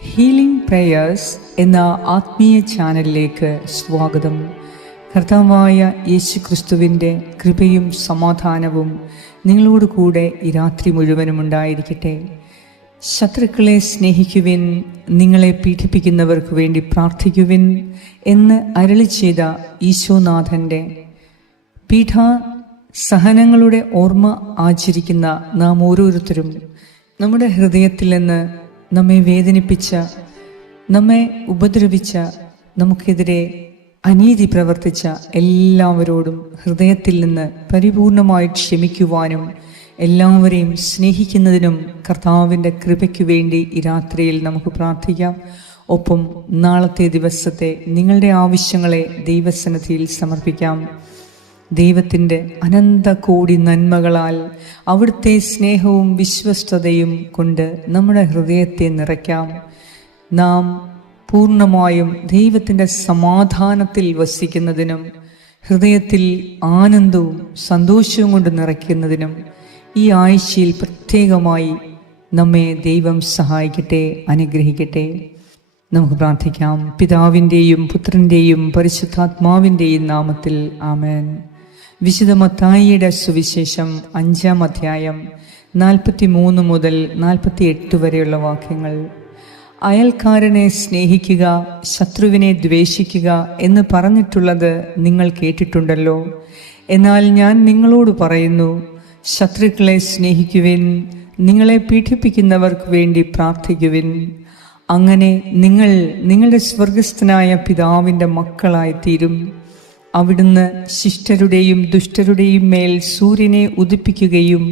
Healing prayers എന്ന ആത്മീയ ചാനലിലേക്ക് സ്വാഗതം. കർത്താവായ യേശു ക്രിസ്തുവിന്റെ കൃപയും സമാധാനവും നിങ്ങളോട് കൂടെ ഈ രാത്രി മുഴുവനും ഉണ്ടായിരിക്കട്ടെ. ശത്രുക്കളെ സ്നേഹിക്കുവിൻ നിങ്ങളെ പീഡിപ്പിക്കുന്നവർക്ക് വേണ്ടി പ്രാർത്ഥിക്കുവിൻ എന്ന് അരളി ചെയ്ത ഈശോനാഥന്റെ പീഠ സഹനങ്ങളുടെ ഓർമ്മ ആചരിക്കുന്ന നാം ഓരോരുത്തരും നമ്മുടെ ഹൃദയത്തിൽ നിന്ന് നമ്മെ വേദനിപ്പിച്ച നമ്മെ ഉപദ്രവിച്ച നമുക്കെതിരെ അനീതി പ്രവർത്തിച്ച എല്ലാവരോടും ഹൃദയത്തിൽ നിന്ന് പരിപൂർണമായി ക്ഷമിക്കുവാനും എല്ലാവരെയും സ്നേഹിക്കുന്നതിനും കർത്താവിന്റെ കൃപയ്ക്ക് വേണ്ടി ഈ രാത്രിയിൽ നമുക്ക് പ്രാർത്ഥിക്കാം. ഒപ്പം നാളത്തെ ദിവസത്തെ നിങ്ങളുടെ ആവശ്യങ്ങളെ ദൈവസന്നിധിയിൽ സമർപ്പിക്കാം. ദൈവത്തിന്റെ അനന്ത കോടി നന്മകളാൽ അവിടുത്തെ സ്നേഹവും വിശ്വസ്തതയും കൊണ്ട് നമ്മുടെ ഹൃദയത്തെ നിറയ്ക്കാം. നാം പൂർണമായും ദൈവത്തിന്റെ സമാധാനത്തിൽ വസിക്കുന്നതിനും ഹൃദയത്തിൽ ആനന്ദവും സന്തോഷവും കൊണ്ട് നിറയ്ക്കുന്നതിനും ഈ ആഴ്ചയിൽ പ്രത്യേകമായി നമ്മെ ദൈവം സഹായിക്കട്ടെ അനുഗ്രഹിക്കട്ടെ. നമുക്ക് പ്രാർത്ഥിക്കാം. പിതാവിന്റെയും പുത്രന്റെയും പരിശുദ്ധാത്മാവിന്റെയും നാമത്തിൽ ആമേൻ. വിശുദ്ധ മത്തായിയുടെ സുവിശേഷം അഞ്ചാം അധ്യായം നാൽപ്പത്തി മൂന്ന് മുതൽ നാൽപ്പത്തി എട്ട് വരെയുള്ള വാക്യങ്ങൾ. അയൽക്കാരനെ സ്നേഹിക്കുക ശത്രുവിനെ ദ്വേഷിക്കുക എന്ന് പറഞ്ഞിട്ടുള്ളത് നിങ്ങൾ കേട്ടിട്ടുണ്ടല്ലോ. എന്നാൽ ഞാൻ നിങ്ങളോട് പറയുന്നു ശത്രുക്കളെ സ്നേഹിക്കുവിൻ നിങ്ങളെ പീഡിപ്പിക്കുന്നവർക്ക് വേണ്ടി പ്രാർത്ഥിക്കുവിൻ. അങ്ങനെ നിങ്ങൾ നിങ്ങളുടെ സ്വർഗസ്ഥനായ പിതാവിന്റെ മക്കളായി തീരും അവിടുന്ന് ശിഷ്ടരുടെയും ദുഷ്ടരുടെയും മേൽ സൂര്യനെ ഉദിപ്പിക്കുകയും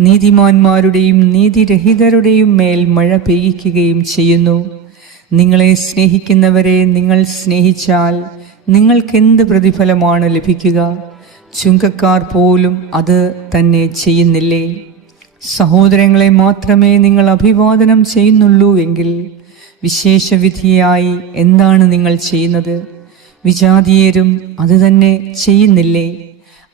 നീതിമാന്മാരുടെയും നീതിരഹിതരുടെയും മേൽ മഴ പെയ്യിക്കുകയും ചെയ്യുന്നു. നിങ്ങളെ സ്നേഹിക്കുന്നവരെ നിങ്ങൾ സ്നേഹിച്ചാൽ നിങ്ങൾക്കെന്ത് പ്രതിഫലമാണ് ലഭിക്കുക? ചുങ്കക്കാർ പോലും അത് തന്നെ ചെയ്യുന്നില്ലേ? സഹോദരങ്ങളെ മാത്രമേ നിങ്ങൾ അഭിവാദനം ചെയ്യുന്നുള്ളൂ എങ്കിൽ വിശേഷവിധിയായി എന്താണ് നിങ്ങൾ ചെയ്യുന്നത്? വിജാതീയരും അത് തന്നെ ചെയ്യുന്നില്ലേ?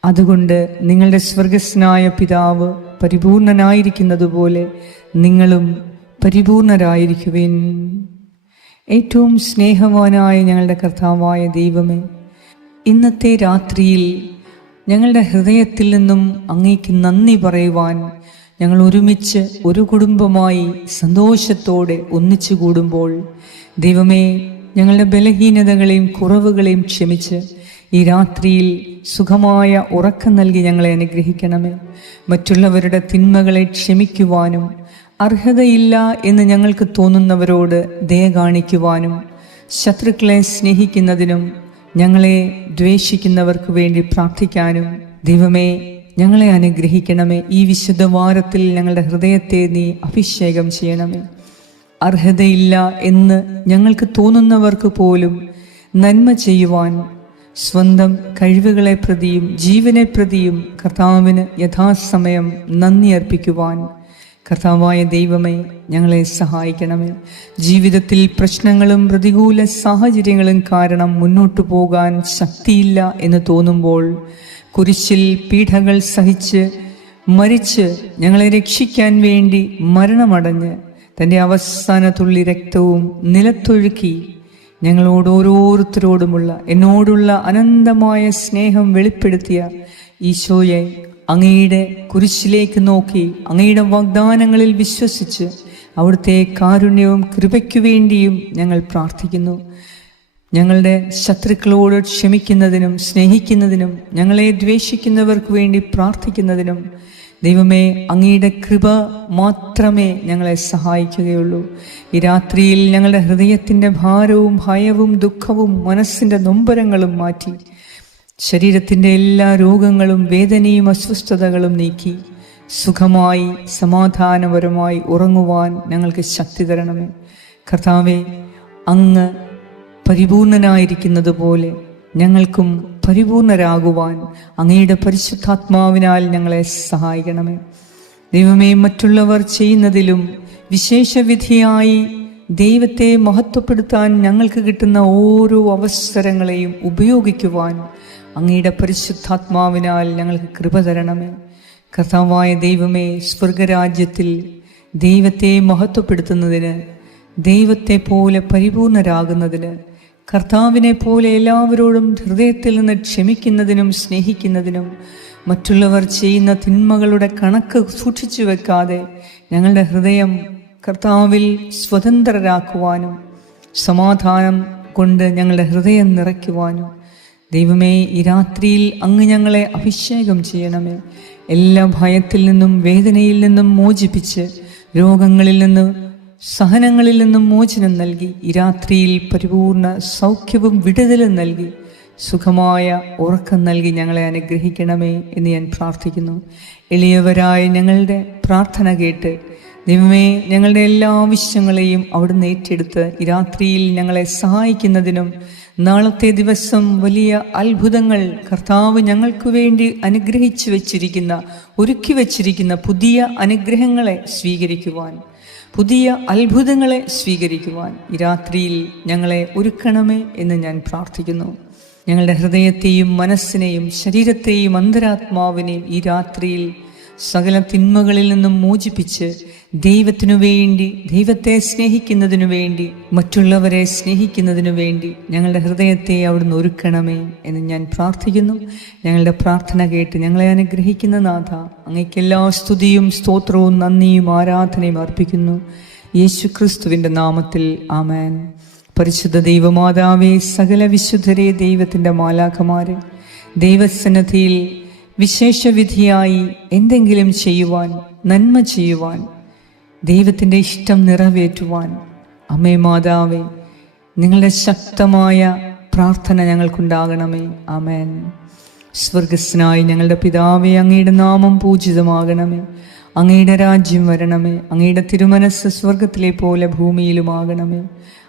അതുകൊണ്ട് നിങ്ങളുടെ സ്വർഗസ്നായ പിതാവ് പരിപൂർണനായിരിക്കുന്നതുപോലെ നിങ്ങളും പരിപൂർണരായിരിക്കുവിൻ. ഏറ്റവും സ്നേഹവാനായ ഞങ്ങളുടെ കർത്താവായ ദൈവമേ ഇന്നത്തെ രാത്രിയിൽ ഞങ്ങളുടെ ഹൃദയത്തിൽ നിന്നും അങ്ങേക്ക് നന്ദി പറയുവാൻ ഞങ്ങൾ ഒരുമിച്ച് ഒരു കുടുംബമായി സന്തോഷത്തോടെ ഒന്നിച്ചു കൂടുമ്പോൾ ദൈവമേ ഞങ്ങളുടെ ബലഹീനതകളെയും കുറവുകളെയും ക്ഷമിച്ച് ഈ രാത്രിയിൽ സുഖമായ ഉറക്കം നൽകി ഞങ്ങളെ അനുഗ്രഹിക്കണമേ. മറ്റുള്ളവരുടെ തിന്മകളെ ക്ഷമിക്കുവാനും അർഹതയില്ല എന്ന് ഞങ്ങൾക്ക് തോന്നുന്നവരോട് ദയ കാണിക്കുവാനും ശത്രുക്കളെ സ്നേഹിക്കുന്നതിനും ഞങ്ങളെ ദ്വേഷിക്കുന്നവർക്ക് വേണ്ടി പ്രാർത്ഥിക്കാനും ദൈവമേ ഞങ്ങളെ അനുഗ്രഹിക്കണമേ. ഈ വിശുദ്ധ വാരത്തിൽ ഞങ്ങളുടെ ഹൃദയത്തെ നീ അഭിഷേകം ചെയ്യണമേ. അർഹതയില്ല എന്ന് ഞങ്ങൾക്ക് തോന്നുന്നവർക്ക് പോലും നന്മ ചെയ്യുവാൻ സ്വന്തം കഴിവുകളെ പ്രതിയും ജീവനെ പ്രതിയും കർത്താവിന് യഥാസമയം നന്ദി അർപ്പിക്കുവാൻ കർത്താവായ ദൈവമേ ഞങ്ങളെ സഹായിക്കണമേ. ജീവിതത്തിൽ പ്രശ്നങ്ങളും പ്രതികൂല സാഹചര്യങ്ങളും കാരണം മുന്നോട്ടു പോകാൻ ശക്തിയില്ല എന്ന് തോന്നുമ്പോൾ കുരിശിൽ പീഠകൾ സഹിച്ച് മരിച്ച് ഞങ്ങളെ രക്ഷിക്കാൻ വേണ്ടി മരണമടഞ്ഞ് തന്റെ അവസാന തുള്ളി രക്തവും നിലത്തൊഴുക്കി ഞങ്ങളോട് ഓരോരുത്തരോടുമുള്ള എന്നോടുള്ള അനന്തമായ സ്നേഹം വെളിപ്പെടുത്തിയ ഈശോയെ അങ്ങയുടെ കുരിശിലേക്ക് നോക്കി അങ്ങയുടെ വാഗ്ദാനങ്ങളിൽ വിശ്വസിച്ച് അവിടുത്തെ കാരുണ്യവും കൃപയ്ക്കു വേണ്ടിയും ഞങ്ങൾ പ്രാർത്ഥിക്കുന്നു. ഞങ്ങളുടെ ശത്രുക്കളോട് ക്ഷമിക്കുന്നതിനും സ്നേഹിക്കുന്നതിനും ഞങ്ങളെ ദ്വേഷിക്കുന്നവർക്ക് വേണ്ടി പ്രാർത്ഥിക്കുന്നതിനും ദൈവമേ അങ്ങയുടെ കൃപ മാത്രമേ ഞങ്ങളെ സഹായിക്കുകയുള്ളൂ. ഈ രാത്രിയിൽ ഞങ്ങളുടെ ഹൃദയത്തിന്റെ ഭാരവും ഭയവും ദുഃഖവും മനസ്സിന്റെ നൊമ്പരങ്ങളും മാറ്റി ശരീരത്തിന്റെ എല്ലാ രോഗങ്ങളും വേദനയും അസ്വസ്ഥതകളും നീക്കി സുഖമായി സമാധാനപരമായി ഉറങ്ങുവാൻ ഞങ്ങൾക്ക് ശക്തി തരണമേ. കർത്താവെ അങ്ങ് പരിപൂർണനായിരിക്കുന്നത് പോലെ ഞങ്ങൾക്കും പരിപൂർണരാകുവാൻ അങ്ങയുടെ പരിശുദ്ധാത്മാവിനാൽ ഞങ്ങളെ സഹായിക്കണമേ. ദൈവമേ മറ്റുള്ളവർ ചെയ്യുന്നതിലും വിശേഷവിധിയായി ദൈവത്തെ മഹത്വപ്പെടുത്താൻ ഞങ്ങൾക്ക് കിട്ടുന്ന ഓരോ അവസരങ്ങളെയും ഉപയോഗിക്കുവാൻ അങ്ങയുടെ പരിശുദ്ധാത്മാവിനാൽ ഞങ്ങൾക്ക് കൃപ തരണമേ. കർത്താവായ ദൈവമേ സ്വർഗരാജ്യത്തിൽ ദൈവത്തെ മഹത്വപ്പെടുത്തുന്നതിന് ദൈവത്തെ പോലെ പരിപൂർണരാകുന്നതിന് കർത്താവിനെ പോലെ എല്ലാവരോടും ഹൃദയത്തിൽ നിന്ന് ക്ഷമിക്കുന്നതിനും സ്നേഹിക്കുന്നതിനും മറ്റുള്ളവർ ചെയ്യുന്ന തിന്മകളുടെ കണക്ക് സൂക്ഷിച്ചു വെക്കാതെ ഞങ്ങളുടെ ഹൃദയം കർത്താവിൽ സ്വതന്ത്രരാക്കുവാനും സമാധാനം കൊണ്ട് ഞങ്ങളുടെ ഹൃദയം നിറയ്ക്കുവാനും. ദൈവമേ ഈ രാത്രിയിൽ അങ്ങ് ഞങ്ങളെ അഭിഷേകം ചെയ്യണമേ. എല്ലാ ഭയത്തിൽ നിന്നും വേദനയിൽ നിന്നും മോചിപ്പിച്ച് രോഗങ്ങളിൽ നിന്ന് സഹനങ്ങളിൽ നിന്നും മോചനം നൽകി ഈ രാത്രിയിൽ പരിപൂർണ സൗഖ്യവും വിടുതലും നൽകി സുഖമായ ഉറക്കം നൽകി ഞങ്ങളെ അനുഗ്രഹിക്കണമേ എന്ന് ഞാൻ പ്രാർത്ഥിക്കുന്നു. എളിയവരായ ഞങ്ങളുടെ പ്രാർത്ഥന കേട്ട് ദൈവമേ ഞങ്ങളുടെ എല്ലാ ആവശ്യങ്ങളെയും അവിടുന്ന് ഏറ്റെടുത്ത് രാത്രിയിൽ ഞങ്ങളെ സഹായിക്കുന്നതിനും നാളത്തെ ദിവസം വലിയ അത്ഭുതങ്ങൾ കർത്താവ് ഞങ്ങൾക്ക് വേണ്ടി അനുഗ്രഹിച്ചു വച്ചിരിക്കുന്ന ഒരുക്കി വച്ചിരിക്കുന്ന പുതിയ അനുഗ്രഹങ്ങളെ സ്വീകരിക്കുവാൻ പുതിയ അത്ഭുതങ്ങളെ സ്വീകരിക്കുവാൻ ഈ രാത്രിയിൽ ഞങ്ങളെ ഒരുക്കണമേ എന്ന് ഞാൻ പ്രാർത്ഥിക്കുന്നു. ഞങ്ങളുടെ ഹൃദയത്തെയും മനസ്സിനെയും ശരീരത്തെയും അന്തരാത്മാവിനെയും ഈ രാത്രിയിൽ സകല തിന്മകളിൽ നിന്നും മോചിപ്പിച്ച് ദൈവത്തിനു വേണ്ടി ദൈവത്തെ സ്നേഹിക്കുന്നതിനു വേണ്ടി മറ്റുള്ളവരെ സ്നേഹിക്കുന്നതിനു വേണ്ടി ഞങ്ങളുടെ ഹൃദയത്തെ അവിടുന്ന് ഒരുക്കണമേ എന്ന് ഞാൻ പ്രാർത്ഥിക്കുന്നു. ഞങ്ങളുടെ പ്രാർത്ഥന കേട്ട് ഞങ്ങളെ അനുഗ്രഹിക്കുന്ന നാഥ അങ്ങയ്ക്ക് എല്ലാ സ്തുതിയും സ്തോത്രവും നന്ദിയും ആരാധനയും അർപ്പിക്കുന്നു. യേശു ക്രിസ്തുവിന്റെ നാമത്തിൽ ആമേൻ. പരിശുദ്ധ ദൈവമാതാവേ സകല വിശുദ്ധരെ ദൈവത്തിന്റെ മാലാഖമാരെ ദൈവസന്നദ്ധിയിൽ വിശേഷവിധിയായി എന്തെങ്കിലും ചെയ്യുവാൻ നന്മ ചെയ്യുവാൻ ദൈവത്തിന്റെ ഇഷ്ടം നിറവേറ്റുവാൻ. അമ്മേ മാതാവേ നിങ്ങളുടെ ശക്തമായ പ്രാർത്ഥന ഞങ്ങൾക്കുണ്ടാകണമേ. ആമേൻ. സ്വർഗസ്നായി ഞങ്ങളുടെ പിതാവേ അങ്ങയുടെ നാമം പൂജിതമാകണമേ. അങ്ങയുടെ രാജ്യം വരണമേ. അങ്ങയുടെ തിരുമനസ് സ്വർഗത്തിലെ പോലെ ഭൂമിയിലുമാകണമേ.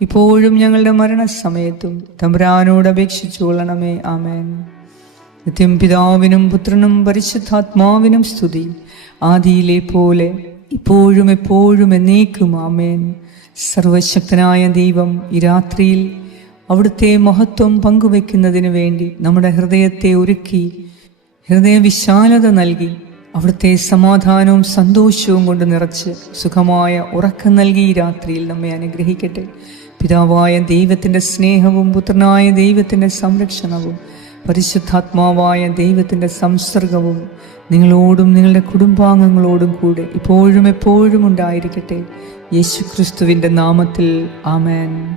ഇപ്പോഴും ഞങ്ങളുടെ മരണസമയത്തും തമ്പുരാനോട് അപേക്ഷിച്ചു കൊള്ളണമേ. ആമേൻ. നിത്യം പിതാവിനും പുത്രനും പരിശുദ്ധാത്മാവിനും സ്തുതി. ആദിയിലെ പോലെ ഇപ്പോഴും എപ്പോഴും എന്നേക്കും ആമേൻ. സർവശക്തനായ ദൈവം ഈ രാത്രിയിൽ അവിടുത്തെ മഹത്വം പങ്കുവെക്കുന്നതിന് വേണ്ടി നമ്മുടെ ഹൃദയത്തെ ഒരുക്കി ഹൃദയ വിശാലത നൽകി അവിടുത്തെ സമാധാനവും സന്തോഷവും കൊണ്ട് നിറച്ച് സുഖമായ ഉറക്കം നൽകി ഈ രാത്രിയിൽ നമ്മെ അനുഗ്രഹിക്കട്ടെ. പിതാവായ ദൈവത്തിന്റെ സ്നേഹവും പുത്രനായ ദൈവത്തിന്റെ സംരക്ഷണവും പരിശുദ്ധാത്മാവായ ദൈവത്തിന്റെ സംസർഗവും നിങ്ങളോടും നിങ്ങളുടെ കുടുംബാംഗങ്ങളോടും കൂടെ ഇപ്പോഴും എപ്പോഴും ഉണ്ടായിരിക്കട്ടെ. യേശുക്രിസ്തുവിന്റെ നാമത്തിൽ ആമേൻ.